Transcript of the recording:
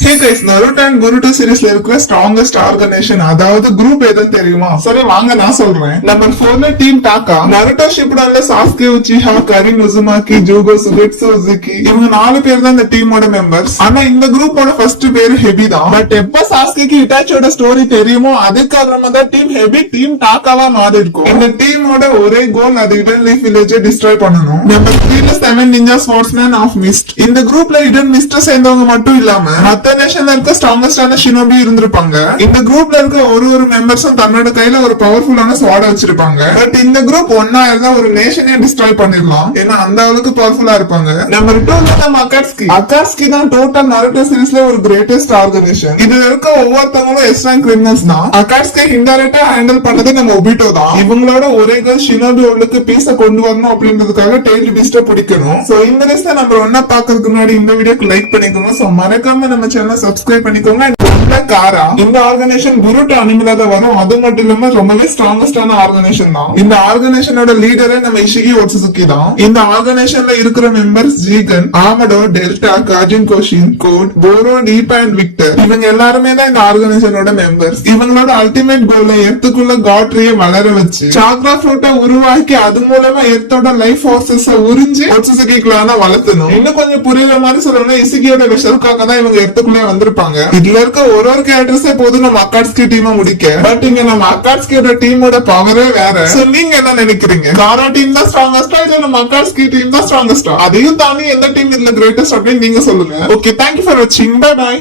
Hey guys, Naruto and Boruto சீரிஸ்ல இருக்கிற strongest organisation அதாவது group எதுன்னு தெரியுமா? சரி வாங்க நான் சொல்றேன். நம்பர் 4ல டீம் டாக்கா. நருட்டோ ஷிப்புடன்ல Sasuke Uchiha, Karin Uzumaki, Jugo, Suigetsu உசுகி இவங்க 4 பேர் தான் இந்த டீமோட மெம்பர்ஸ். ஆனா இந்த குரூப்போட ஃபர்ஸ்ட் பேரு ஹெபி தான். பட் எப்ப சாஸ்கேக்கு இட்டாச்சியோட ஸ்டோரி தெரியுமோ அதுக்கு அப்புறமா தான் டீம் ஹெபி டீம் டாக்காவா மாறி இருக்கும். இந்த டீமோட ஒரே கோல் அது இடன் லீஃப் வில்லேஜை டிஸ்ட்ராய் பண்ணணும். நம்பர் 3ல 7 நிஞ்சா ஸ்போர்ட்ஸ்மேன் ஆஃப் மிஸ்ட். இந்த குரூப்ல இடன் மிஸ்ட் சேர்ந்தவங்க மட்டும் இல்லாம மத்த நேஷன்ல இருக்க ஸ்ட்ராங்கஸ்டான ஷினோபி இருந்திருப்பாங்க. இந்த குரூப்ல இருக்க ஒரு மெம்பர்ஸும் தன்னோட கையில ஒரு பவர்ஃபுல்லான ஸ்வார்ட் வச்சிருப்பாங்க. பட் இந்த குரூப் ஒன்னா இருந்தா ஒரு நேஷனே டிஸ்ட்ராய் பண்ணிடலாம். ஏன்னா அந்த அளவுக்கு பவர்ஃபுல்லா இருப்பாங்க. நம்பர் 2ல நம்ம அகாட்சுகி தான் டோட்டல் நருட்டோ சீரிஸ்ல ஒரு கிரேட்டஸ்ட் ஆர்கனைசேஷன். இதுல இருக்க ஒவ்வொருத்தவங்களும் எஸ் ரேங்க் கிரிமினல்ஸ் தான். அகாட்சுகி இன்டைரக்டா ஹேண்டில் பண்ணது நம்ம ஒபிட்டோ தான். இவங்களோட ஒரே கோல் ஷினோபி உள்ளுக்கு பீஸ கொண்டு வரணும் அப்படின்றதுக்காக டெய்லி பீஸ்ட பிடிக்கணும். சோ இந்த லிஸ்ட்ல நம்ம ஒன்னா பாக்கிறதுக்கு முன்னாடி இந்த வீடியோக்கு லைக் பண்ணிக்கோங்க. சோ மறக்காம நம்ம சேனலை சப்ஸ்கிரைப் பண்ணிக்கோங்க. காரா இந்த ஆர்கனைசேஷன் புருட்டோ அனிமேல தான் வரும். அது மட்டும் இல்லாம ரொம்பவே ஸ்ட்ராங்கஸ்டான ஆர்கனைசேஷன் தான். இந்த ஆர்கனைசேஷனோட லீடரே நம்ம இஷிகி ஒட்சுசுகி தான். இந்த ஆர்கனைசேஷன்ல இருக்கிற members Jigen, Amado, Delta, Kashin Koji, Code, Boro, Deep and Victor இவங்க எல்லாருமே தான் இந்த ஆர்கனைசேஷனோட மெம்பர்ஸ். இவங்களோட அல்டிமேட் கோல் எர்த்துக்குள்ள காட்ரியை வளர வச்சு சாக்ரா ஃப்ரூட்டை உருவாக்கி அது மூலமா எர்த்தோட லைஃப் ஃபோர்ஸஸ் உறிஞ்சு ஒட்சுசுகிக்குள்ள வளர்த்தணும். இன்னும் கொஞ்சம் புரியுற மாதிரி சொல்லணும்னா இசுகியோட விஷயத்துக்காக தான் இவங்க எர்த்துக்குள்ளே வந்திருப்பாங்க. இதுல இருக்க ஒரு கேரக்டர்ஸே போதும் நம்ம அகாட்சுகி டீமை முடிக்க. பட் இங்க நம்ம அகாட்சுகியோட டீமோட பவரே வேற. சோ நீங்க என்ன நினைக்கிறீங்க? காரா டீம் தான் ஸ்ட்ராங்கஸ்டா இல்ல நம்ம அகாட்சுகி டீம் தான் ஸ்ட்ராங்கஸ்டா? அதையும் தாண்டி எந்த டீம் இதுல கிரேட்டஸ்ட் அப்படின்னு நீங்க சொல்லுங்க. ஓகே, தேங்க்யூ ஃபார் வாட்சிங். Bye by.